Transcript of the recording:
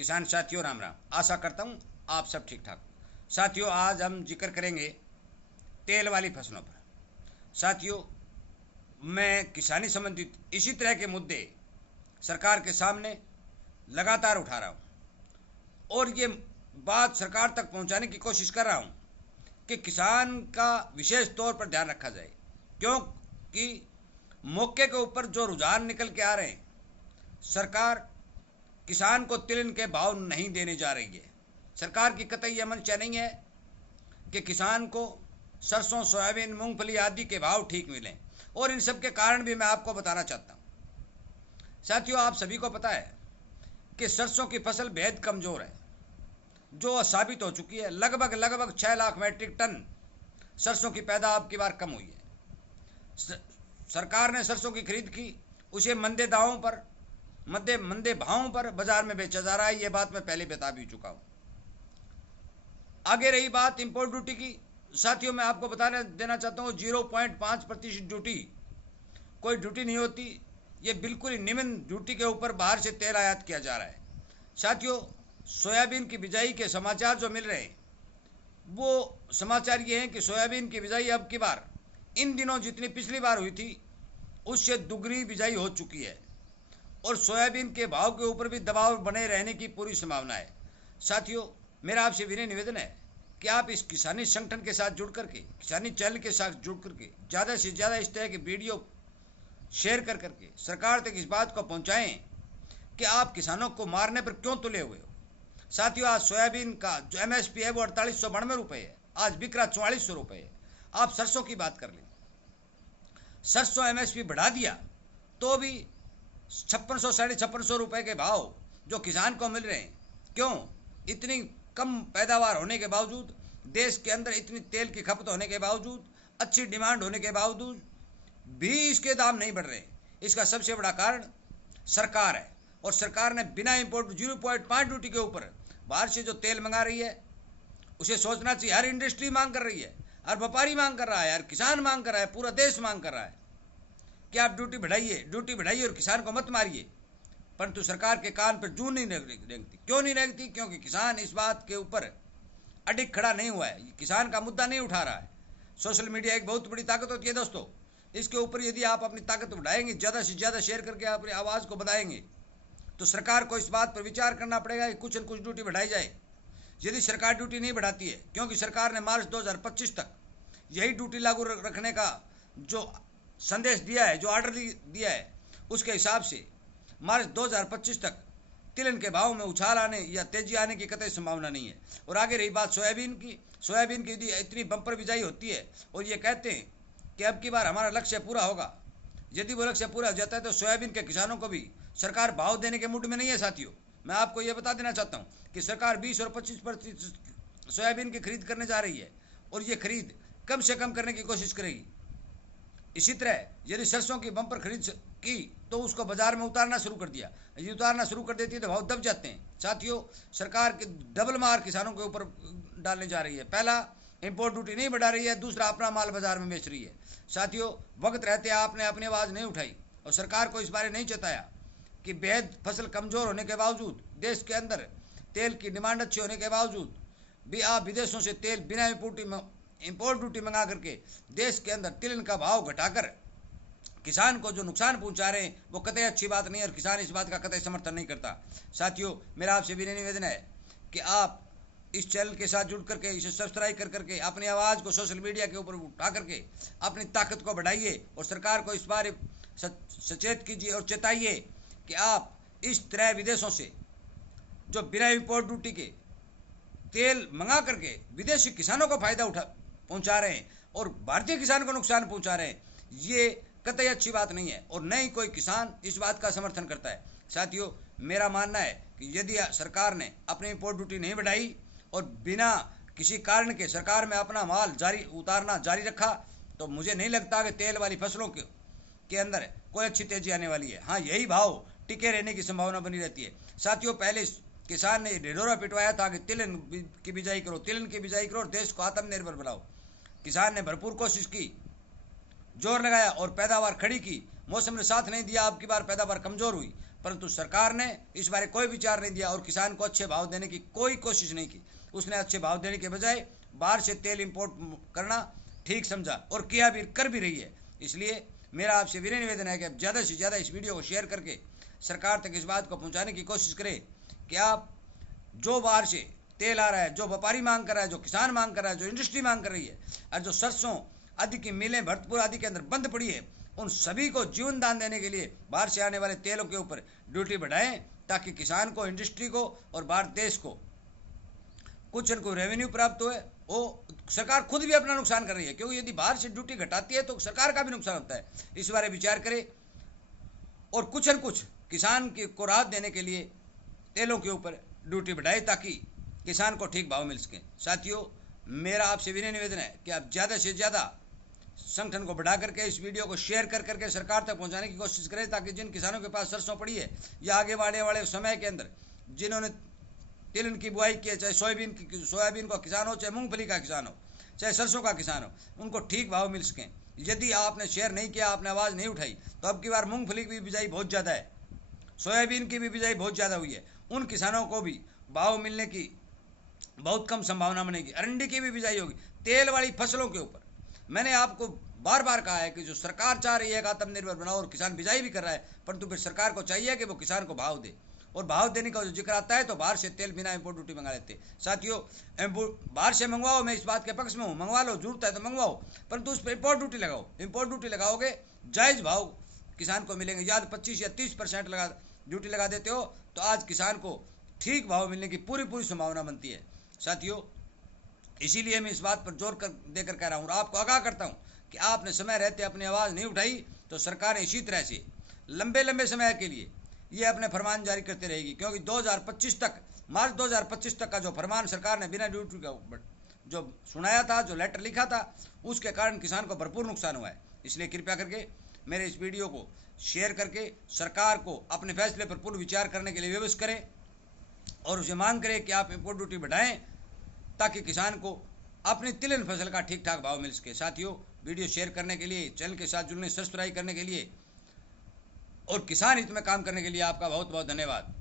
किसान साथियों राम राम। आशा करता हूँ आप सब ठीक ठाक। साथियों आज हम जिक्र करेंगे तेल वाली फसलों पर। साथियों मैं किसानी संबंधित इसी तरह के मुद्दे सरकार के सामने लगातार उठा रहा हूँ और ये बात सरकार तक पहुँचाने की कोशिश कर रहा हूँ कि किसान का विशेष तौर पर ध्यान रखा जाए, क्योंकि मौके के ऊपर जो रुझान निकल के आ रहे हैं, सरकार किसान को तिल के भाव नहीं देने जा रही है। सरकार की कतई यह मंशा नहीं है कि किसान को सरसों, सोयाबीन, मूंगफली आदि के भाव ठीक मिलें, और इन सब के कारण भी मैं आपको बताना चाहता हूँ। साथियों आप सभी को पता है कि सरसों की फसल बेहद कमज़ोर है, जो साबित हो चुकी है। लगभग 6 लाख मैट्रिक टन सरसों की पैदावार की बार कम हुई है। सरकार ने सरसों की खरीद की, उसे मंदे भावों पर बाजार में बेचा जा रहा है। ये बात मैं पहले बता भी चुका हूँ। आगे रही बात इंपोर्ट ड्यूटी की, साथियों मैं आपको बताने देना चाहता हूँ 0.5% ड्यूटी कोई ड्यूटी नहीं होती। ये बिल्कुल ही निम्न ड्यूटी के ऊपर बाहर से तेल आयात किया जा रहा है। साथियों सोयाबीन की बिजाई के समाचार जो मिल रहे हैं, वो समाचार ये हैं कि सोयाबीन की बिजाई अब की बार इन दिनों जितनी पिछली बार हुई थी उससे दुगनी बिजाई हो चुकी है, और सोयाबीन के भाव के ऊपर भी दबाव बने रहने की पूरी संभावना है। साथियों मेरा आपसे विनय निवेदन है कि आप इस किसानी संगठन के साथ जुड़ करके, किसानी चैनल के साथ जुड़ करके ज़्यादा से ज़्यादा इस तरह के वीडियो शेयर कर करके सरकार तक इस बात को पहुंचाएं कि आप किसानों को मारने पर क्यों तुले हुए हो। साथियों आज सोयाबीन का जो MSP है वो 4892 रुपये है, आज बिक रहा 4400 रुपये है। आप सरसों की बात कर लें, सरसों MSP बढ़ा दिया तो भी 5600 5650 रुपये के भाव जो किसान को मिल रहे हैं। क्यों? इतनी कम पैदावार होने के बावजूद, देश के अंदर इतनी तेल की खपत होने के बावजूद, अच्छी डिमांड होने के बावजूद भी इसके दाम नहीं बढ़ रहे। इसका सबसे बड़ा कारण सरकार है, और सरकार ने बिना इंपोर्ट 0.5 ड्यूटी के ऊपर बाहर से जो तेल मंगा रही है उसे सोचना चाहिए। हर इंडस्ट्री मांग कर रही है, हर व्यापारी मांग कर रहा है, हर किसान मांग कर रहा है, पूरा देश मांग कर रहा है कि आप ड्यूटी बढ़ाइए और किसान को मत मारिए। परंतु सरकार के कान पर जूं नहीं रेंगती। क्यों नहीं रेंगती? क्योंकि किसान इस बात के ऊपर अडिग खड़ा नहीं हुआ है, किसान का मुद्दा नहीं उठा रहा है। सोशल मीडिया एक बहुत बड़ी ताकत होती है दोस्तों, इसके ऊपर यदि आप अपनी ताकत बढ़ाएंगे, ज़्यादा से ज़्यादा शेयर करके अपनी आवाज़ को बढ़ाएंगे, तो सरकार को इस बात पर विचार करना पड़ेगा कि कुछ न कुछ ड्यूटी बढ़ाई जाए। यदि सरकार ड्यूटी नहीं बढ़ाती है, क्योंकि सरकार ने मार्च 2025 तक यही ड्यूटी लागू रखने का जो संदेश दिया है, जो ऑर्डर दिया है, उसके हिसाब से मार्च 2025 तक तिलहन के भाव में उछाल आने या तेजी आने की कतई संभावना नहीं है। और आगे रही बात सोयाबीन की यदि इतनी बम्पर बिजाई होती है और ये कहते हैं कि अब की बार हमारा लक्ष्य पूरा होगा, यदि वो लक्ष्य पूरा हो जाता है तो सोयाबीन के किसानों को भी सरकार भाव देने के मूड में नहीं है। साथियों मैं आपको ये बता देना चाहता हूँ कि सरकार 20 और 25% सोयाबीन की खरीद करने जा रही है, और ये खरीद कम से कम करने की कोशिश करेगी। इसी तरह यदि सरसों की बम्पर खरीद की तो उसको बाजार में उतारना शुरू कर दिया, यदि उतारना शुरू कर देती है तो भाव दब जाते हैं। साथियों सरकार की डबल मार किसानों के ऊपर डालने जा रही है। पहला इंपोर्ट ड्यूटी नहीं बढ़ा रही है, दूसरा अपना माल बाजार में बेच रही है। साथियों वक्त रहते आपने अपनी आवाज़ नहीं उठाई और सरकार को इस बारे नहीं चेताया कि बेहद फसल कमज़ोर होने के बावजूद, देश के अंदर तेल की डिमांड अच्छी होने के बावजूद भी आप विदेशों से तेल बिना इंपोर्ट ड्यूटी मंगा करके देश के अंदर तिलहन का भाव घटाकर किसान को जो नुकसान पहुंचा रहे हैं, वो कतई अच्छी बात नहीं है, और किसान इस बात का कतई समर्थन नहीं करता। साथियों मेरा आपसे विनय निवेदन है कि आप इस चैनल के साथ जुड़ करके, इसे सब्सक्राइब कर करके अपनी आवाज़ को सोशल मीडिया के ऊपर उठा करके अपनी ताकत को बढ़ाइए, और सरकार को इस बारे सचेत कीजिए और चेताइए कि आप इस तरह विदेशों से जो बिना इंपोर्ट ड्यूटी के तेल मंगा करके विदेशी किसानों को फायदा पहुंचा रहे हैं और भारतीय किसान को नुकसान पहुंचा रहे हैं, ये कतई अच्छी बात नहीं है, और न ही कोई किसान इस बात का समर्थन करता है। साथियों मेरा मानना है कि यदि सरकार ने अपनी इंपोर्ट ड्यूटी नहीं बढ़ाई और बिना किसी कारण के सरकार में अपना माल उतारना जारी रखा, तो मुझे नहीं लगता कि तेल वाली फसलों के अंदर कोई अच्छी तेजी आने वाली है। हाँ यही भाव टिके रहने की संभावना बनी रहती है। साथियों पहले किसान ने ढिढोरा पिटवाया था कि तिलहन की बिजाई करो, तिलहन की बिजाई करो और देश को आत्मनिर्भर बनाओ। किसान ने भरपूर कोशिश की, जोर लगाया और पैदावार खड़ी की। मौसम ने साथ नहीं दिया, अब की बार पैदावार कमज़ोर हुई, परंतु सरकार ने इस बारे कोई विचार नहीं दिया और किसान को अच्छे भाव देने की कोई कोशिश नहीं की। उसने अच्छे भाव देने के बजाय बाहर से तेल इंपोर्ट करना ठीक समझा और किया भी, कर भी रही है। इसलिए मेरा आपसे विनय निवेदन है कि आप ज़्यादा से ज़्यादा इस वीडियो को शेयर करके सरकार तक इस बात को पहुंचाने की कोशिश करें कि आप जो बाहर से तेल आ रहा है, जो व्यापारी मांग कर रहा है, जो किसान मांग कर रहा है, जो इंडस्ट्री मांग कर रही है, और जो सरसों आदि की मिलें भरतपुर आदि के अंदर बंद पड़ी है, उन सभी को जीवन दान देने के लिए बाहर से आने वाले तेलों के ऊपर ड्यूटी बढ़ाएं, ताकि किसान को, इंडस्ट्री को और भारत देश को कुछ उनको रेवेन्यू प्राप्त हुए। वो सरकार खुद भी अपना नुकसान कर रही है, क्योंकि यदि बाहर से ड्यूटी घटाती है तो सरकार का भी नुकसान होता है। इस बारे विचार करें और कुछ न कुछ किसान को राहत देने के लिए तेलों के ऊपर ड्यूटी बढ़ाए, ताकि किसान को ठीक भाव मिल सके। साथियों, मेरा आपसे विनय निवेदन है कि आप ज़्यादा से ज़्यादा संगठन को बढ़ा करके इस वीडियो को शेयर कर करके सरकार तक पहुंचाने की कोशिश करें, ताकि जिन किसानों के पास सरसों पड़ी है या आगे आने वाले समय के अंदर जिन्होंने तिल की बुआई की है, चाहे सोयाबीन का किसान हो, चाहे मूंगफली का किसान हो, चाहे सरसों का किसान हो, उनको ठीक भाव मिल सकें। यदि आपने शेयर नहीं किया, आपने आवाज़ नहीं उठाई, तो अब की बार मूंगफली की भी बिजाई बहुत ज़्यादा है, सोयाबीन की भी बिजाई बहुत ज़्यादा हुई है, उन किसानों को भी भाव मिलने की बहुत कम संभावना बनेगी। अरंडी की भी बिजाई होगी। तेल वाली फसलों के ऊपर मैंने आपको बार बार कहा है कि जो सरकार चाह रही है आत्मनिर्भर बनाओ, और किसान बिजाई भी कर रहा है, परंतु फिर सरकार को चाहिए कि वो किसान को भाव दे, और भाव देने का जो जिक्र आता है तो बाहर से तेल बिना इम्पोर्ट ड्यूटी मंगा लेते। साथियों, बाहर से मंगवाओ, मैं इस बात के पक्ष में हूँ, मंगवा लो, जरूरत है तो मंगवाओ, परंतु उस पर इम्पोर्ट ड्यूटी लगाओ। इम्पोर्ट ड्यूटी लगाओगे, जायज़ भाव किसान को मिलेंगे। याद 25 या 30% लगा ड्यूटी लगा देते हो तो आज किसान को ठीक भाव मिलने की पूरी संभावना बनती है। साथियों, इसीलिए मैं इस बात पर जोर देकर कह रहा हूँ और आपको आगाह करता हूँ कि आपने समय रहते अपनी आवाज़ नहीं उठाई तो सरकार इसी तरह से लंबे समय के लिए ये अपने फरमान जारी करती रहेगी, क्योंकि 2025 तक, मार्च 2025 तक का जो फरमान सरकार ने बिना ड्यूटी का जो सुनाया था, जो लेटर लिखा था, उसके कारण किसान को भरपूर नुकसान हुआ है। इसलिए कृपया करके मेरे इस वीडियो को शेयर करके सरकार को अपने फैसले पर पूर्ण विचार करने के लिए विवश करें और उसे मांग करें कि आप इम्पोर्ट ड्यूटी बढ़ाएं, ताकि किसान को अपनी तिलहन फसल का ठीक ठाक भाव मिल सके। साथियों, वीडियो शेयर करने के लिए, चैनल के साथ जुड़ने, सब्सक्राइब करने के लिए और किसान हित में काम करने के लिए आपका बहुत बहुत धन्यवाद।